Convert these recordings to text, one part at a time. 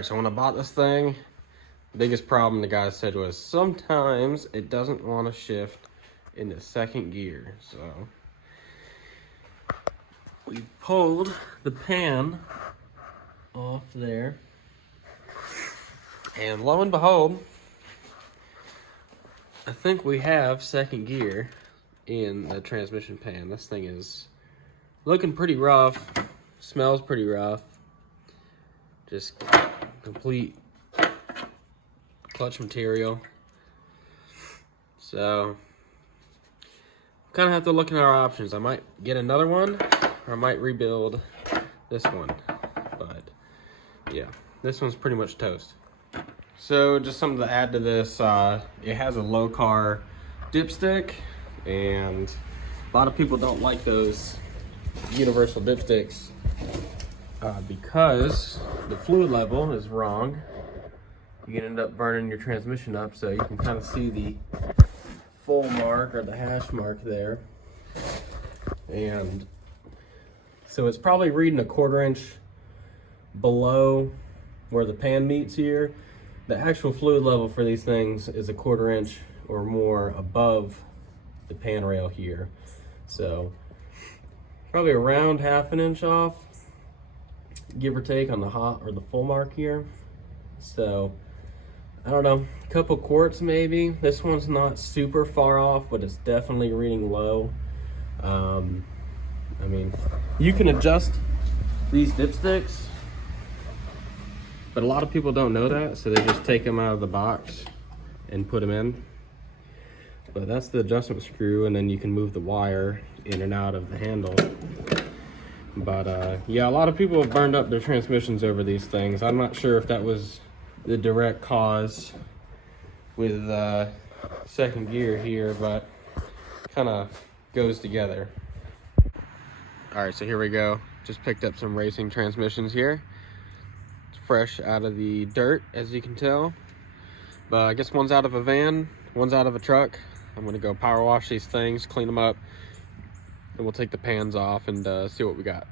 right, so when I bought this thing, biggest problem the guy said was sometimes it doesn't want to shift into second gear. So we pulled the pan off there, and lo and behold, I think we have second gear in the transmission pan. This thing is looking pretty rough, smells pretty rough. Just complete clutch material. So kind of have to look at our options. I might get another one, or I might rebuild this one. But yeah, this one's pretty much toast. So just something to add to this, it has a low car dipstick, and a lot of people don't like those universal dipsticks because the fluid level is wrong. You can end up burning your transmission up, so you can kind of see the full mark or the hash mark there. And so it's probably reading a 1/4 inch below where the pan meets here. The actual fluid level for these things is a 1/4 inch or more above the pan rail here. So probably around 1/2 inch off, give or take, on the hot or the full mark here. So I don't know, a couple quarts maybe. This one's not super far off, but it's definitely reading low. I mean, you can adjust these dipsticks, but a lot of people don't know that, so they just take them out of the box and put them in. But that's the adjustment screw, and then you can move the wire in and out of the handle. But yeah, a lot of people have burned up their transmissions over these things. I'm not sure if that was the direct cause with second gear here, but kind of goes together. All right, so here we go. Just picked up some racing transmissions here. It's fresh out of the dirt, as you can tell. But I guess one's out of a van, one's out of a truck. I'm gonna go power wash these things, clean them up, and we'll take the pans off and see what we got.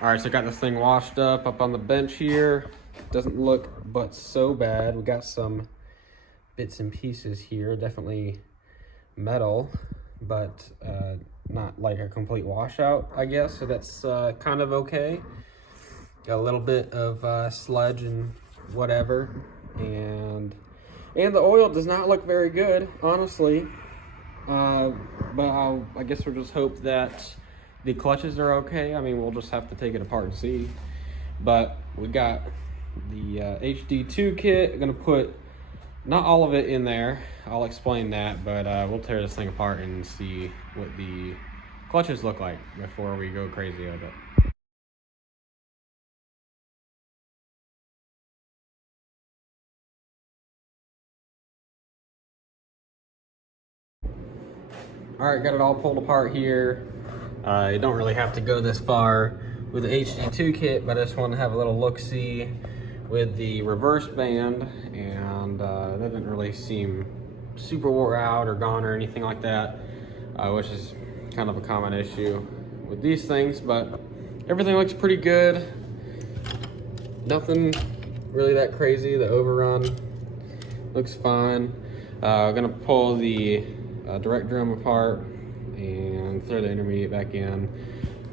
All right, so I got this thing washed up on the bench here. Doesn't look but so bad. We got some bits and pieces here, definitely metal, but not like a complete washout, I guess. So that's kind of okay. Got a little bit of sludge and whatever, and the oil does not look very good, honestly. But I guess we'll just hope that the clutches are okay. I mean, we'll just have to take it apart and see. But we got the HD2 kit. I'm gonna put not all of it in there. I'll explain that, but we'll tear this thing apart and see what the clutches look like before we go crazy with it. All right, got it all pulled apart here. You don't really have to go this far with the HD2 kit, but I just want to have a little look-see with the reverse band, and that didn't really seem super wore out or gone or anything like that, which is kind of a common issue with these things, but everything looks pretty good. Nothing really that crazy. The overrun looks fine. I'm gonna pull the direct drum apart and throw the intermediate back in,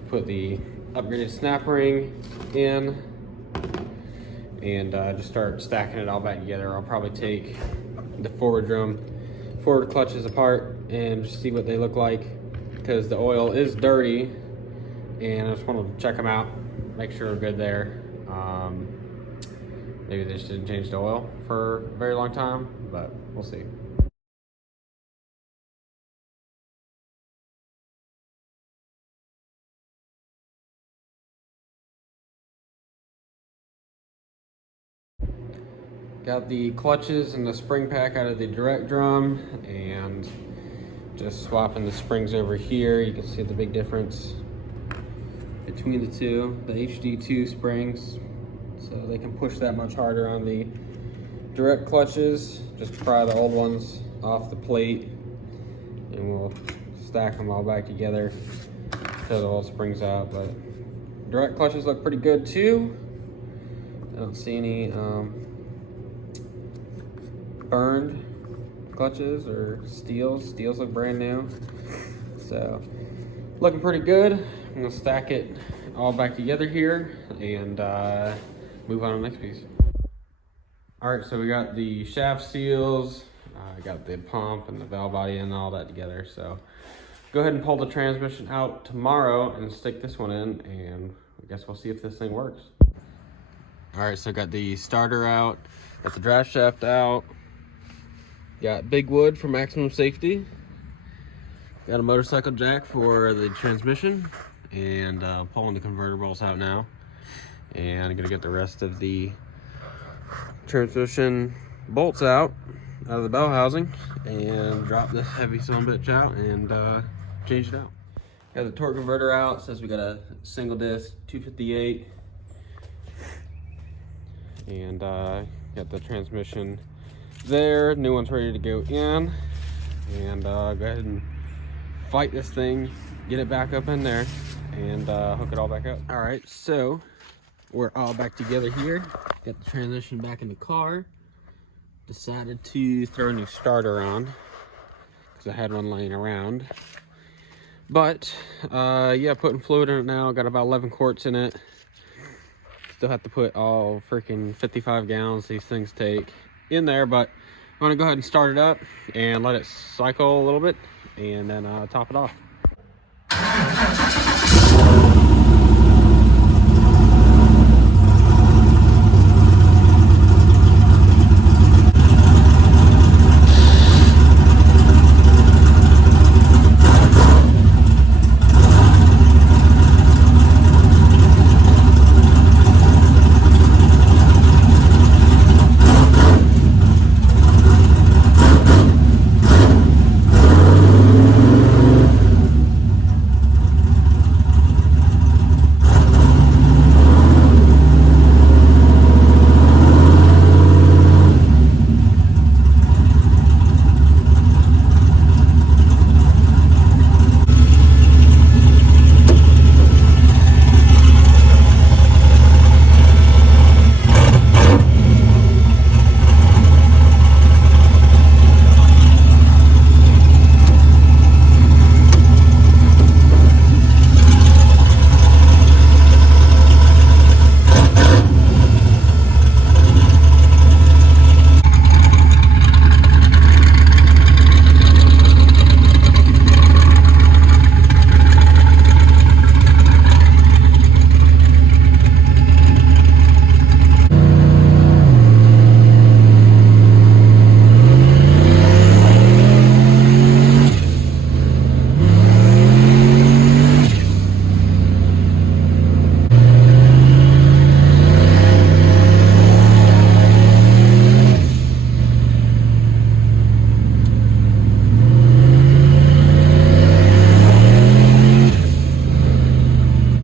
put the upgraded snap ring in, and just start stacking it all back together. I'll probably take the forward clutches apart and just see what they look like, because the oil is dirty, and I just want to check them out, make sure we're good there. Maybe they just didn't change the oil for a very long time, but we'll see. Got the clutches and the spring pack out of the direct drum, and just swapping the springs over here. You can see the big difference between the two. The HD2 springs, so they can push that much harder on the direct clutches. Just pry the old ones off the plate, and we'll stack them all back together until the old springs out. But direct clutches look pretty good too. I don't see any burned clutches or steels. Steels look brand new. So, looking pretty good. I'm gonna stack it all back together here and move on to the next piece. All right, so we got the shaft seals, got the pump and the valve body and all that together. So go ahead and pull the transmission out tomorrow and stick this one in, and I guess we'll see if this thing works. All right, so got the starter out, got the drive shaft out, got big wood for maximum safety, got a motorcycle jack for the transmission, and pulling the converter bolts out now. And I'm gonna get the rest of the transmission bolts out of the bell housing and drop this heavy son of a bitch out and change it out. Got the torque converter out. Says we got a single disc 258, and got the transmission there. New one's ready to go in, and go ahead and fight this thing, get it back up in there, and hook it all back up. All right, so we're all back together here. Got the transmission back in the car. Decided to throw a new starter on because I had one laying around. But yeah, putting fluid in it now. Got about 11 quarts in it. Still have to put all freaking 55 gallons these things take in there, but I'm gonna go ahead and start it up and let it cycle a little bit and then top it off.